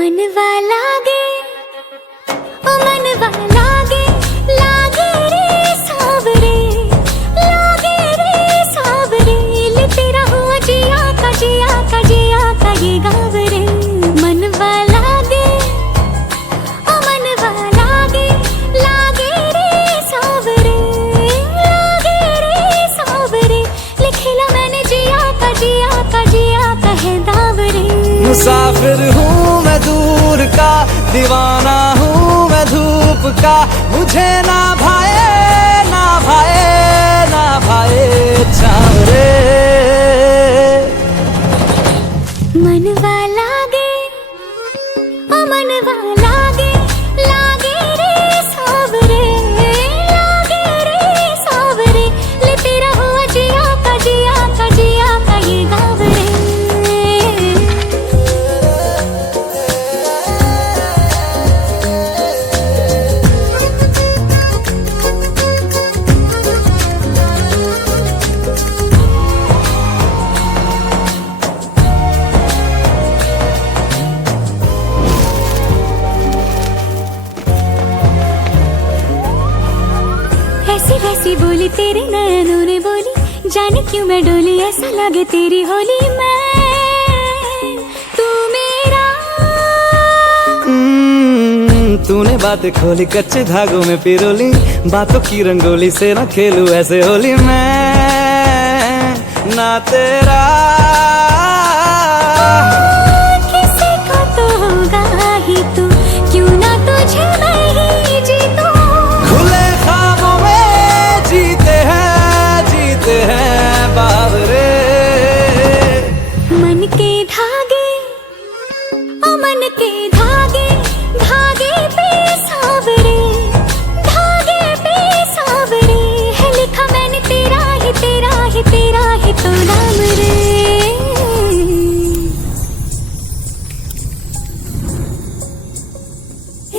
मनवा लागे ओ मनवा लागे, लागे रे सावरे, लागे रे सावरे, ले तेरा हुआ जिया का जिया का जिया का ये गाँव रे। मनवा लागे ओ मनवा लागे, लागे रे सावरे, लागे रे सावरे, लिखला मैंने जिया का जिया का जिया का है दाव रे। मुसाफिर हूँ मैं दूर का, दीवाना हूँ मैं धूप का, मुझे ना भाए ना भाए ना भाए चावरे। मनवा लागे ओ मनवा लागे, लागे रे सावरे, लागे रे सावरे, ले तेरा हुआ जिया का जिया का जिया का ये गाँव रे। ऐसी वैसी बोली तेरे नयनों ने बोली, जाने क्यों मैं डोली, ऐसा लगे तेरी होली मैं तू मेरा। तूने बातें खोली कच्चे धागों में पिरोली, बातों की रंगोली से ना खेलूं ऐसे होली मैं ना तेरा। किसी को तो होगा ही तू, क्यों ना तुझे मैं ही जीतूं। खुले ख्वाबों में जीते हैं बावरे। मन के धागे ओ मन के धागे, धागे पे सावरे, धागे पे सावरे, है लिखा मैंने तेरा ही तेरा ही तेरा ही तो नाम रे।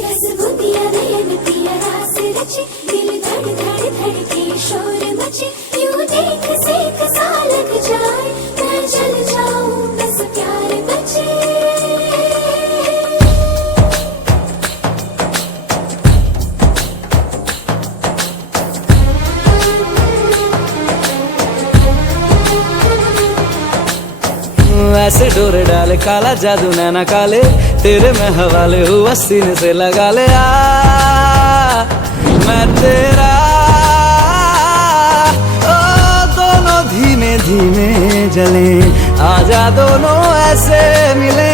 रस बूंदिया नयन पिया रास रचे, दिल धड़ धड़ धड़के शोर मचे, यूं देख सेक सा लग जाए, मैं जल जाऊं बस प्यार बचे। ऐसे डोरे डाले काला जादू नैना काले, तेरे में हवाले हुआ सीने से लगा ले आ मैं तेरा। ओ दोनों धीमे धीमे जले, आजा दोनों ऐसे मिले।